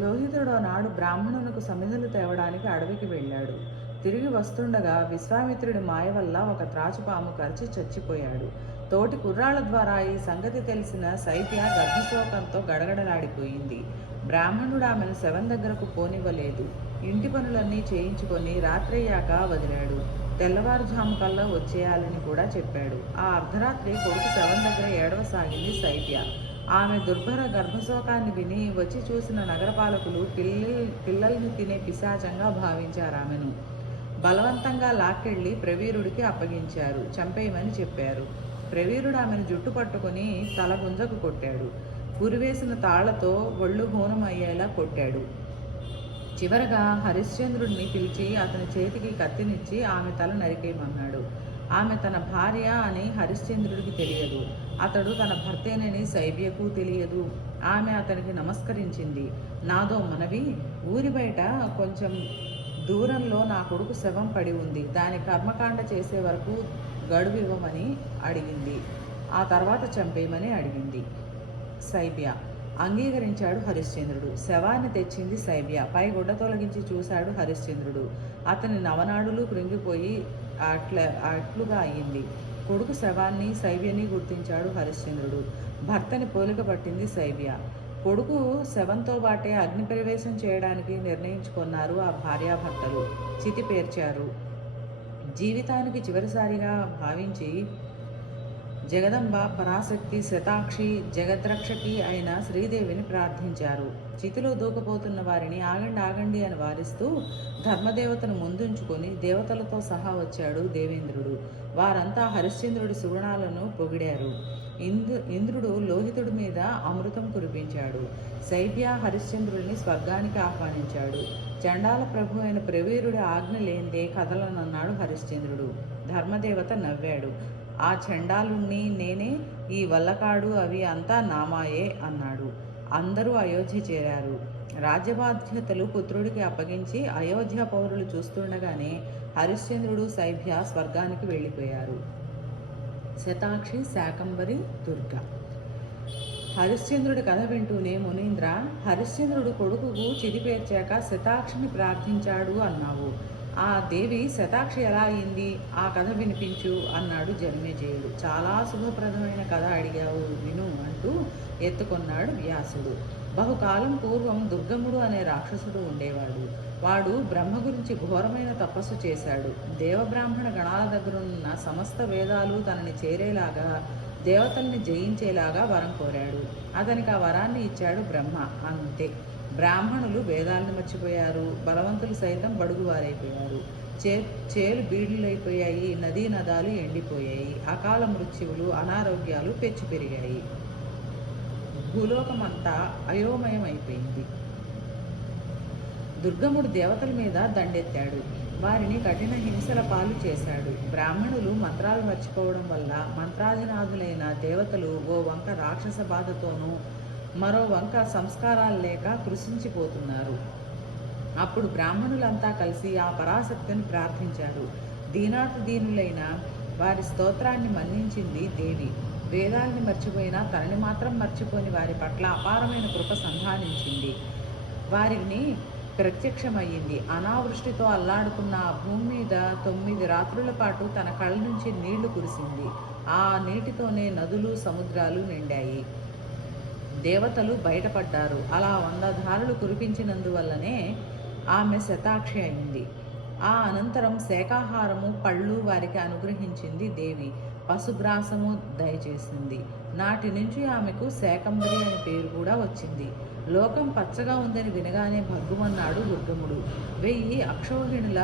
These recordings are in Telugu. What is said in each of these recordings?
లోహితుడు నాడు బ్రాహ్మణునకు సమిధలు తేవడానికి అడవికి వెళ్ళాడు. తిరిగి వస్తుండగా విశ్వామిత్రుడి మాయ వల్ల ఒక త్రాచుపాము కరిచి చచ్చిపోయాడు. తోటి కుర్రాళ్ళ ద్వారా ఈ సంగతి తెలిసిన శైత్య గర్భశోకంతో గడగడలాడిపోయింది. బ్రాహ్మణుడు ఆమెను శవం దగ్గరకు పోనివ్వలేదు. ఇంటి పనులన్నీ చేయించుకొని రాత్రయ్యాక వదిలాడు. తెల్లవారుజాము కల్లా వచ్చేయాలని కూడా చెప్పాడు. ఆ అర్ధరాత్రి కొడుకు శవం దగ్గర ఏడవసాగింది శైత్య. ఆమె దుర్భర గర్భశోకాన్ని విని వచ్చి చూసిన నగరపాలకులు పిల్లల్ని తినే పిశాచంగా భావించారు ఆమెను. బలవంతంగా లాక్కెళ్ళి ప్రవీరుడికి అప్పగించారు. చంపేయమని చెప్పారు. ప్రవీరుడు ఆమెను జుట్టు పట్టుకుని తల గుంజకు కొట్టాడు. ఉరివేసిన తాళ్లతో ఒళ్ళు హోనం అయ్యేలా కొట్టాడు. చివరగా హరిశ్చంద్రుడిని పిలిచి అతని చేతికి కత్తినిచ్చి ఆమె తల నరికేయమన్నాడు. ఆమె తన భార్య అని హరిశ్చంద్రుడికి తెలియదు. అతడు తన భర్తేనని శైవ్యకు తెలియదు. ఆమె అతనికి నమస్కరించింది. నాదో మనవి, ఊరి బయట కొంచెం దూరంలో నా కొడుకు శవం పడి ఉంది. దాని కర్మకాండ చేసే వరకు గడువు ఇవ్వమని అడిగింది. ఆ తర్వాత చంపేయమని అడిగింది. శైవ్య అంగీకరించాడు హరిశ్చంద్రుడు. శవాన్ని తెచ్చింది శైవ్య. పై గుడ్డ తొలగించి చూశాడు హరిశ్చంద్రుడు. అతని నవనాడులు కృంగిపోయి అట్లుగా అయ్యింది. కొడుకు శవాన్ని శైవ్యని గుర్తించాడు హరిశ్చంద్రుడు. భర్తని పోలిక పట్టింది శైవ్య. కొడుకు శవంతో బాటే అగ్ని ప్రవేశం చేయడానికి నిర్ణయించుకున్నారు ఆ భార్యాభర్తలు. చితి పేర్చారు. జీవితానికి చివరిసారిగా భావించి జగదంబ, పరాశక్తి, శతాక్షి, జగద్రక్షకి అయిన శ్రీదేవిని ప్రార్థించారు. చితిలో దూకపోతున్న వారిని ఆగండి ఆగండి అని వారిస్తూ ధర్మదేవతను ముందుంచుకొని దేవతలతో సహా వచ్చాడు దేవేంద్రుడు. వారంతా హరిశ్చంద్రుడి సుగుణాలను పొగిడారు. ఇంద్రుడు లోహితుడి మీద అమృతం కురిపించాడు. శైవ్య హరిశ్చంద్రుడిని స్వర్గానికి ఆహ్వానించాడు. చండాల ప్రభు అయిన ప్రవీరుడి ఆజ్ఞ లేనిదే కదలనన్నాడు హరిశ్చంద్రుడు. ధర్మదేవత నవ్వాడు. ఆ చండాలుణ్ణి నేనే, ఈ వల్లకాడు అవి అంతా నామాయే అన్నాడు. అందరూ అయోధ్య చేరారు. రాజ్యబాధ్యతలు పుత్రుడికి అప్పగించి అయోధ్య పౌరులు చూస్తుండగానే హరిశ్చంద్రుడు శైవ్య స్వర్గానికి వెళ్ళిపోయారు. శతాక్షి, శాకంబరి, దుర్గ. హరిశ్చంద్రుడి కథ వింటూనే మునీంద్ర, హరిశ్చంద్రుడు కొడుకుకు చిదిపేర్చాక శతాక్షిని ప్రార్థించాడు అన్నావు. ఆ దేవి శతాక్షి ఎలా అయింది? ఆ కథ వినిపించు అన్నాడు జన్మేజయుడు. చాలా శుభప్రదమైన కథ అడిగావు, విను అంటూ ఎత్తుకొన్నాడు వ్యాసుడు. బహుకాలం పూర్వం దుర్గముడు అనే రాక్షసుడు ఉండేవాడు. వాడు బ్రహ్మ గురించి ఘోరమైన తపస్సు చేశాడు. దేవబ్రాహ్మణ గణాల దగ్గరున్న సమస్త వేదాలు తనని చేరేలాగా, దేవతల్ని జయించేలాగా వరం కోరాడు. అతనికి ఆ వరాన్ని ఇచ్చాడు బ్రహ్మ. అంతే. బ్రాహ్మణులు వేదాలను మర్చిపోయారు. బలవంతులు సైతం బడుగువారైపోయారు. చేలు బీడులైపోయాయి. నదీ నదాలు ఎండిపోయాయి. అకాల మృత్యువులు, అనారోగ్యాలు పెచ్చు పెరిగాయి. భూలోకమంతా అయోమయం అయిపోయింది. దుర్గముడు దేవతల మీద దండెత్తాడు. వారిని కఠిన హింసల పాలు చేశాడు. బ్రాహ్మణులు మంత్రాలు మర్చిపోవడం వల్ల మంత్రాధినాథులైన దేవతలు ఓ వంక రాక్షస బాధతోనూ మరో వంక సంస్కారాలు లేక కృషించిపోతున్నారు. అప్పుడు బ్రాహ్మణులంతా కలిసి ఆ పరాశక్తిని ప్రార్థించారు. దీనులైన వారి స్తోత్రాన్ని మన్నించింది దేవి. వేదాల్ని మర్చిపోయినా తనని మాత్రం మర్చిపోని వారి పట్ల అపారమైన కృప సంధానించింది. వారిని ప్రత్యక్షమయ్యింది. అనావృష్టితో అల్లాడుకున్న ఆ భూమి మీద 9 రాత్రుల పాటు తన కళ్ళ నుంచి నీళ్లు కురిసింది. ఆ నీటితోనే నదులు, సముద్రాలు నిండాయి. దేవతలు బయటపడ్డారు. అలా 100 ధారలు కురిపించినందువల్లనే ఆమె శతాక్షి అయింది. ఆ అనంతరం శాకాహారము, పళ్ళు వారికి అనుగ్రహించింది దేవి. పశుగ్రాసము దయచేసింది. నాటి నుంచి ఆమెకు శాకంబరి అనే పేరు కూడా వచ్చింది. లోకం పచ్చగా ఉందని వినగానే భగ్గుమన్నాడు దుర్గముడు. 1000 అక్షౌహిణుల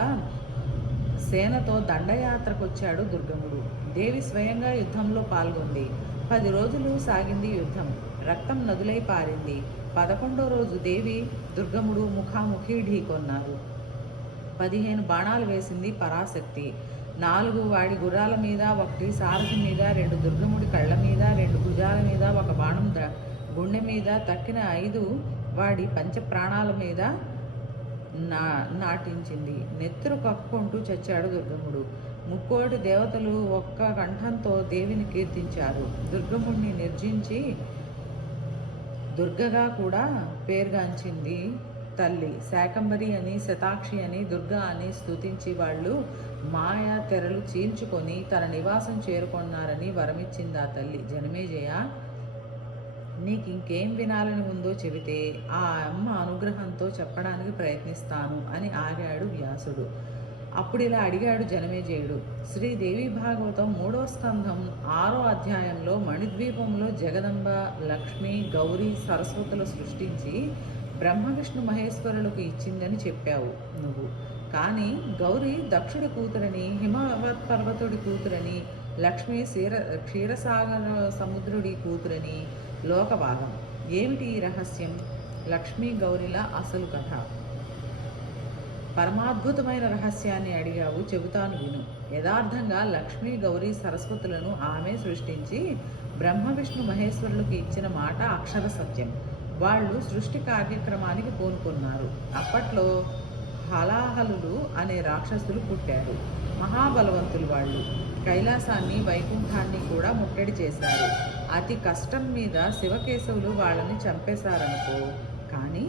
సేనతో దండయాత్రకొచ్చాడు దుర్గముడు. దేవి స్వయంగా యుద్ధంలో పాల్గొంది. 10 రోజులు సాగింది యుద్ధం. రక్తం నదులై పారింది. 11వ రోజు దేవి దుర్గముడు ముఖాముఖి ఢీకొన్నారు. 15 బాణాలు వేసింది పరాశక్తి. 4 వాడి గుర్రాల మీద, 1 సారథి మీద, 2 దుర్గముడి కళ్ళ మీద, 2 భుజాల మీద, 1 బాణం గుండె మీద, తక్కిన 5 వాడి పంచ ప్రాణాల మీద నాటించింది. నెత్తురు కప్పుకుంటూ చచ్చాడు దుర్గముడు. 3 దేవతలు ఒక్క కంఠంతో దేవిని కీర్తించారు. దుర్గముడిని దుర్గగా కూడా పేరుగాంచింది తల్లి. శాకంబరి అని, శతాక్షి అని, దుర్గా అని స్తుతించి వాళ్ళు మాయా తెరలు చీల్చుకొని తన నివాసం చేరుకున్నారని వరమిచ్చింది ఆ తల్లి. జనమేజయ, నీకు ఇంకేం వినాలని ఉందో చెబితే ఆ అమ్మ అనుగ్రహంతో చెప్పడానికి ప్రయత్నిస్తాను అని ఆగాడు వ్యాసుడు. అప్పుడు ఇలా అడిగాడు జనమేజయుడు. శ్రీదేవి భాగవతం 3వ స్కంధం 6వ అధ్యాయంలో మణిద్వీపంలో జగదంబ, లక్ష్మి, గౌరీ, సరస్వతులు సృష్టించి బ్రహ్మ విష్ణు మహేశ్వరులకు ఇచ్చిందని చెప్పావు నువ్వు. కానీ గౌరీ దక్షుడి కూతురని, హిమవత్ పర్వతుడి కూతురని, లక్ష్మి క్షీరసాగర సముద్రుడి కూతురని లోకభాగం. ఏమిటి ఈ రహస్యం? లక్ష్మీ గౌరిల అసలు కథ. పరమాద్భుతమైన రహస్యాన్ని అడిగావు, చెబుతాను విను. యథార్థంగా లక్ష్మీ గౌరీ సరస్వతులను ఆమె సృష్టించి బ్రహ్మ విష్ణు మహేశ్వరులకు ఇచ్చిన మాట అక్షర సత్యం. వాళ్ళు సృష్టి కార్యక్రమానికి పూనుకున్నారు. అప్పట్లో హలాహలులు అనే రాక్షసులు పుట్టారు. మహాబలవంతులు వాళ్ళు. కైలాసాన్ని, వైకుంఠాన్ని కూడా ముట్టడి చేశారు. అతి కష్టం మీద శివకేశవులు వాళ్ళని చంపేశారనుకో. కానీ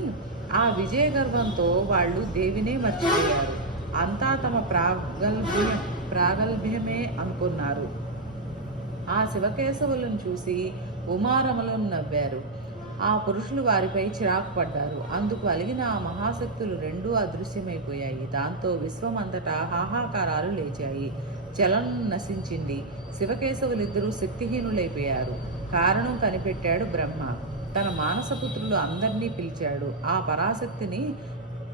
ఆ విజయ గర్వంతో వాళ్ళు దేవినే మర్చిపోయారు. అంతా తమ ప్రాగల్భ్యమే అనుకున్నారు. ఆ శివకేశవులను చూసి ఉమారమలను నవ్వారు. ఆ పురుషులు వారిపై చిరాకు పడ్డారు. అందుకు అలిగిన ఆ మహాశక్తులు రెండూ అదృశ్యమైపోయాయి. దాంతో విశ్వమంతటా హాహాకారాలు లేచాయి. చలనం నశించింది. శివకేశవులిద్దరూ శక్తిహీనులైపోయారు. కారణం కనిపెట్టాడు బ్రహ్మ. తన మానసపుత్రులు అందరినీ పిలిచాడు. ఆ పరాశక్తిని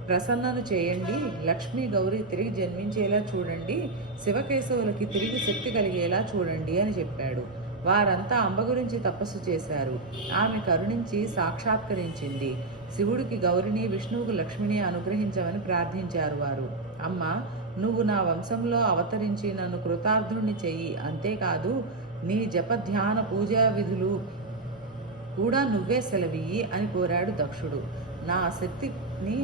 ప్రసన్నను చేయండి, లక్ష్మీ గౌరీ తిరిగి జన్మించేలా చూడండి, శివకేశవులకి తిరిగి శక్తి కలిగేలా చూడండి అని చెప్పాడు. వారంతా అంబ గురించి తపస్సు చేశారు. ఆమె కరుణించి సాక్షాత్కరించింది. శివుడికి గౌరిని, విష్ణువుకు లక్ష్మిని అనుగ్రహించమని ప్రార్థించారు వారు. అమ్మ, నువ్వు నా వంశంలో అవతరించి నన్ను కృతార్థుని చెయ్యి. అంతేకాదు నీ జప ధ్యాన పూజా విధులు కూడా నువ్వే సెలవియ్యి అని కోరాడు దక్షుడు. నా శక్తిని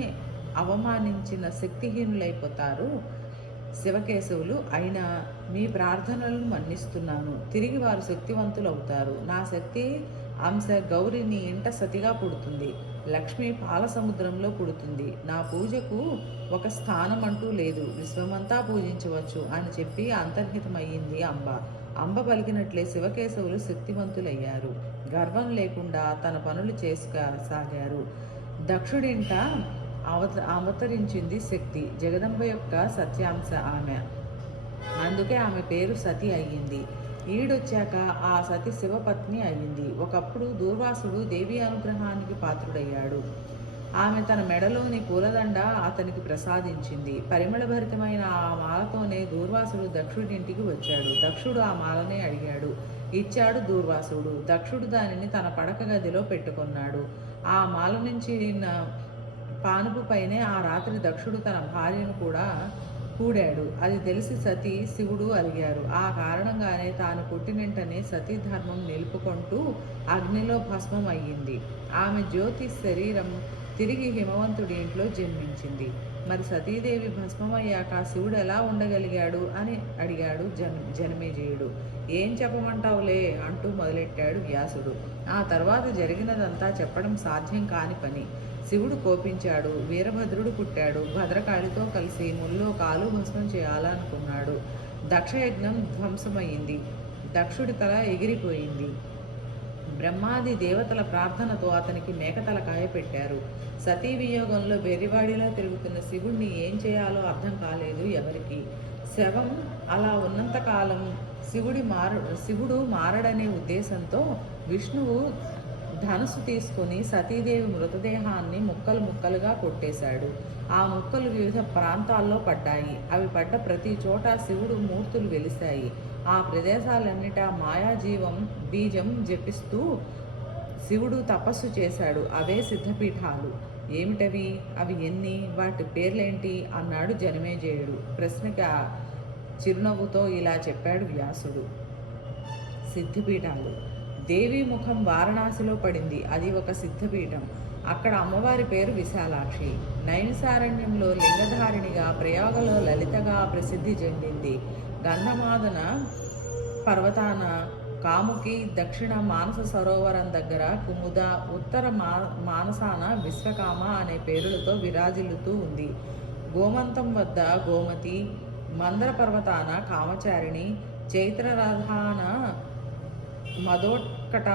అవమానించిన శక్తిహీనులైపోతారు శివకేశవులు. అయినా మీ ప్రార్థనలను మన్నిస్తున్నాను. తిరిగి వారు శక్తివంతులు అవుతారు. నా శక్తి అంశ గౌరిని ఇంట సతిగా పుడుతుంది. లక్ష్మి పాల సముద్రంలో పుడుతుంది. నా పూజకు ఒక స్థానం అంటూ లేదు. విశ్వమంతా పూజించవచ్చు అని చెప్పి అంతర్హితమయ్యింది అంబ. అంబ పలికినట్లే శివకేశవులు శక్తివంతులయ్యారు. గర్వం లేకుండా తన పనులు చేసుకోసాగారు. దక్షుడింట అవతరించింది శక్తి. జగదంబ యొక్క సత్యాంశ ఆమె. అందుకే ఆమె పేరు సతి అయ్యింది. ఈడొచ్చాక ఆ సతి శివపత్ని అయ్యింది. ఒకప్పుడు దూర్వాసుడు దేవి అనుగ్రహానికి పాత్రుడయ్యాడు. ఆమె తన మెడలోని పూలదండ అతనికి ప్రసాదించింది. పరిమళభరితమైన ఆ మాలతోనే దూర్వాసుడు దక్షుడింటికి వచ్చాడు. దక్షుడు ఆ మాలనే అడిగాడు. ఇచ్చాడు దూర్వాసుడు. దక్షుడు దానిని తన పడక గదిలో పెట్టుకున్నాడు. ఆ మాల నుంచి పానుపు పైనే ఆ రాత్రి దక్షుడు తన భార్యను కూడా కూడాడు. అది తెలిసి సతీ శివుడు అలిగారు. ఆ కారణంగానే తాను పుట్టినంటనే సతీ ధర్మం నిలుపుకుంటూ అగ్నిలో భస్మం అయ్యింది. ఆమె జ్యోతి శరీరం తిరిగి హిమవంతుడి ఇంట్లో జన్మించింది. మరి సతీదేవి భస్మమయ్యాక శివుడు ఎలా ఉండగలిగాడు అని అడిగాడు జనమేజయుడు. ఏం చెప్పమంటావులే అంటూ మొదలెట్టాడు వ్యాసుడు. ఆ తర్వాత జరిగినదంతా చెప్పడం సాధ్యం కాని పని. శివుడు కోపించాడు. వీరభద్రుడు పుట్టాడు. భద్రకాళితో కలిసి ముల్లోకాలు భస్మం చేయాలనుకున్నాడు. దక్షయజ్ఞం ధ్వంసమైంది. దక్షుడి తల ఎగిరిపోయింది. బ్రహ్మాది దేవతల ప్రార్థనతో అతనికి మేకతలకాయ పెట్టారు. సతీ వియోగంలో బెరివాడిలో తిరుగుతున్న శివుణ్ణి ఏం చేయాలో అర్థం కాలేదు ఎవరికి. శవం అలా ఉన్నంతకాలం శివుడు మారడనే ఉద్దేశంతో విష్ణువు ధనుసు తీసుకుని సతీదేవి మృతదేహాన్ని ముక్కలు ముక్కలుగా కొట్టేశాడు. ఆ ముక్కలు వివిధ ప్రాంతాల్లో పడ్డాయి. అవి పడ్డ ప్రతి చోట శివుడు మూర్తులు వెలిశాయి. ఆ ప్రదేశాలన్నిటా మాయాజీవం బీజం జపిస్తూ శివుడు తపస్సు చేశాడు. అవే సిద్ధపీఠాలు. ఏమిటవి? అవి ఎన్ని? వాటి పేర్లేంటి అన్నాడు జనమేజయుడు. ప్రశ్నకి చిరునవ్వుతో ఇలా చెప్పాడు వ్యాసుడు. సిద్ధిపీఠాలు. దేవి ముఖం వారణాసిలో పడింది. అది ఒక సిద్ధపీఠం. అక్కడ అమ్మవారి పేరు విశాలాక్షి. నైమిసారణ్యంలో లింగధారిణిగా, ప్రయోగలో లలితగా ప్రసిద్ధి చెందింది. గంధమాదన పర్వతాన కాముకి దక్షిణ మానస సరోవరం దగ్గర కుముద, ఉత్తర మానసాన విశ్వకామ అనే పేరులతో విరాజిల్లుతూ ఉంది. గోమంతం వద్ద గోమతి, మందర పర్వతాన కామచారిణి, చైత్రరథాన మదోత్కట,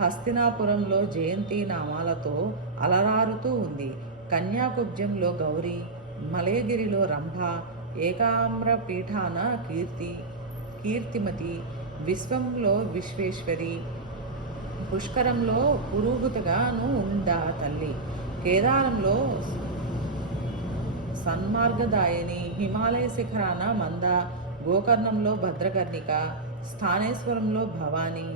హస్తినాపురంలో జయంతి నామాలతో అలరారుతూ ఉంది. కన్యాకుబ్జంలో గౌరీ, మలయగిరిలో రంభ, ఏకామ్ర పీఠాన కీర్తిమతి, విశ్వంలో విశ్వేశ్వరి, పుష్కరంలో పురోహితగాను ఉందా తల్లి, కేదారంలో సన్మార్గదాయిని, హిమాలయ శిఖరాన మంద, గోకర్ణంలో భద్రకర్ణిక, స్థానేశ్వరంలో భవాని,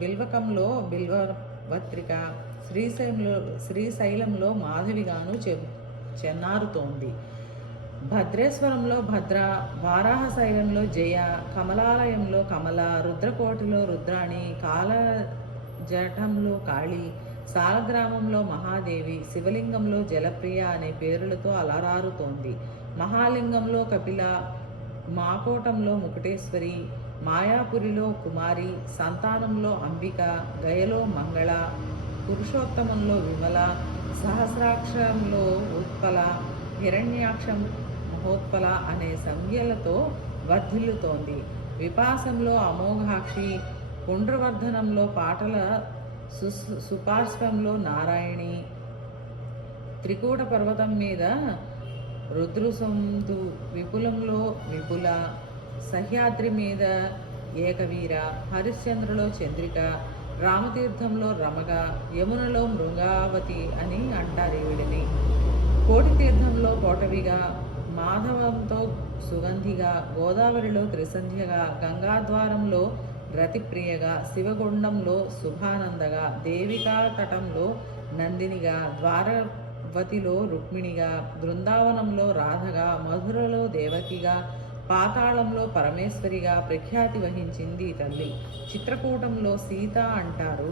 బిల్వకంలో బిల్వవత్రిక, శ్రీశైలంలో మాధవిగాను చెన్నారుతోంది. భద్రేశ్వరంలో భద్ర, వారాహశైలంలో జయ, కమలాలయంలో కమల, రుద్రకోటిలో రుద్రాణి, కాలజటంలో కాళి, సాలగ్రామంలో మహాదేవి, శివలింగంలో జలప్రియ అనే పేరులతో అలరారుతోంది. మహాలింగంలో కపిల, మాకోటంలో ముకుటేశ్వరి, మాయాపురిలో కుమారి, సంతానంలో అంబిక, గయలో మంగళ, పురుషోత్తమంలో విమల, సహస్రాక్షరంలో ఉత్పల, హిరణ్యాక్షం మహోత్పల అనే సంజ్ఞలతో వర్ధిల్లుతోంది. విపాసంలో అమోఘాక్షి, పుండ్రవర్ధనంలో పాటల సుపార్శ్వంలో నారాయణి, త్రికూట పర్వతం మీద రుద్రుసందు, విపులంలో విపుల, సహ్యాద్రి మీద ఏకవీర, హరిశ్చంద్రలో చంద్రిక, రామతీర్థంలో రమగ, యమునలో మృగావతి అని అంటారు ఈవిడిని. కోటి తీర్థంలో కోటవిగా, మాధవంతో సుగంధిగా, గోదావరిలో త్రిసంధ్యగా, గంగాద్వారంలో రతిప్రియగా, శివగుండంలో శుభానందగా, దేవికా తటంలో నందినిగా, ద్వారవతిలో రుక్మిణిగా, బృందావనంలో రాధగా, మధురలో దేవకిగా, పాతాళంలో పరమేశ్వరిగా ప్రఖ్యాతి వహించింది తల్లి. చిత్రకూటంలో సీత అంటారు,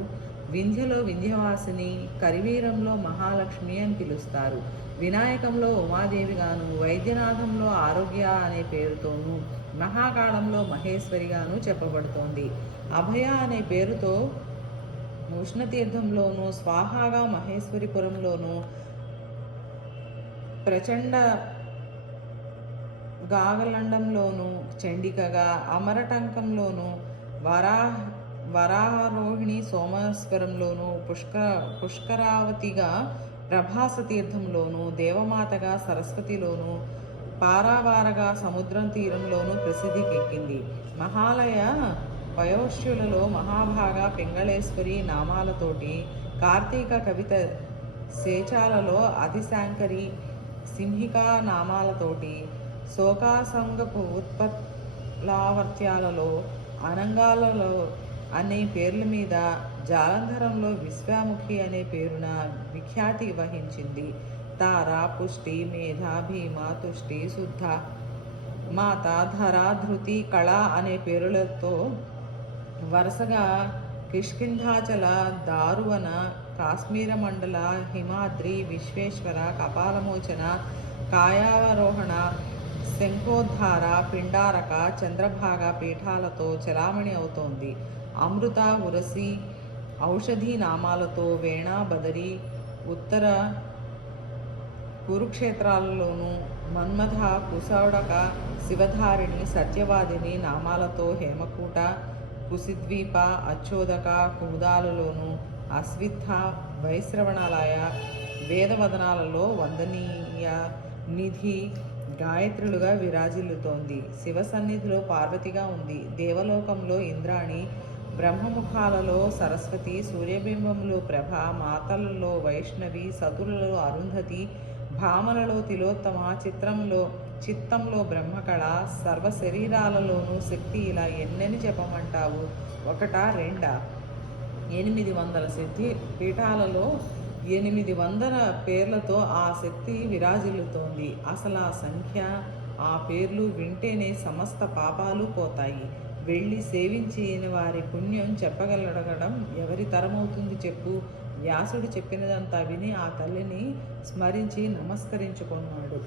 వింధ్యలో వింధ్యవాసిని, కరివీరంలో మహాలక్ష్మి అని పిలుస్తారు. వినాయకంలో ఉమాదేవిగాను, వైద్యనాథంలో ఆరోగ్య అనే పేరుతోనూ, మహాకాళంలో మహేశ్వరిగాను చెప్పబడుతోంది. అభయ అనే పేరుతో ఉష్ణతీర్థంలోనూ, స్వాహాగా మహేశ్వరిపురంలోనూ, ప్రచండ గాగలండంలోనూ, చండికగా, అమరటంకంలోనూ, వరారోహిణి సోమేశ్వరంలోనూ, పుష్కరావతిగా ప్రభాస తీర్థంలోనూ, దేవమాతగా సరస్వతిలోనూ, పారావారగా సముద్రం తీరంలోనూ ప్రసిద్ధికెక్కింది. మహాలయ పయోష్యులలో మహాభాగ, పింగళేశ్వరి నామాలతోటి, కార్తీక కవిత శేచాలలో అతిశాంకరి, సింహికా నామాలతోటి, శోకాసంగపు ఉత్పత్లావర్త్యాలలో, అనంగాలలో అనే పేర్ల మీద, జాలంధరంలో విశ్వాముఖి అనే పేరున విఖ్యాతి వహించింది. తార, పుష్టి, మేధ, భీమ, తుష్టి, శుద్ధ, మాత, ధర, ధృతి, కళ అనే పేరులతో వరుసగా కిష్కింధాచల, దారువన, కాశ్మీర మండల, హిమాద్రి, విశ్వేశ్వర, కపాలమోచన, కాయావరోహణ, శంఖోద్ధార, పిండారక, చంద్రభాగ పీఠాలతో చలామణి అవుతోంది. అమృత, ఉరసి, ఔషధి నామాలతో వేణ, బదరి, ఉత్తర కురుక్షేత్రాలలోనూ, మన్మథ, కుశౌడక, శివధారిణి, సత్యవాదిని నామాలతో హేమకూట, కుశిద్వీప, అచ్చోదక, కుముదాలలోనూ, అశ్విత్థ, వైశ్రవణాలయ, వేదవదనాలలో వందనీయ, నిధి, గాయత్రులుగా విరాజిల్లుతోంది. శివ సన్నిధిలో పార్వతిగా ఉంది. దేవలోకంలో ఇంద్రాణి, బ్రహ్మముఖాలలో సరస్వతి, సూర్యబింబంలో ప్రభ, మాతలలో వైష్ణవి, సతులలో అరుంధతి, భామలలో తిలోత్తమ, చిత్తంలో బ్రహ్మకళ, సర్వ శరీరాలలోనూ శక్తి. ఇలా ఎన్నని చెప్పమంటావు? ఒకటా రెండా? 800 శక్తి పీఠాలలో 800 పేర్లతో ఆ శక్తి విరాజిల్లుతోంది. అసలు ఆ సంఖ్య, ఆ పేర్లు వింటేనే సమస్త పాపాలు పోతాయి. వెళ్ళి సేవించిన వారి పుణ్యం చెప్పగలగడం ఎవరి తరమవుతుంది చెప్పు? వ్యాసుడు చెప్పినదంతా విని ఆ తల్లిని స్మరించి నమస్కరించుకున్నాడు.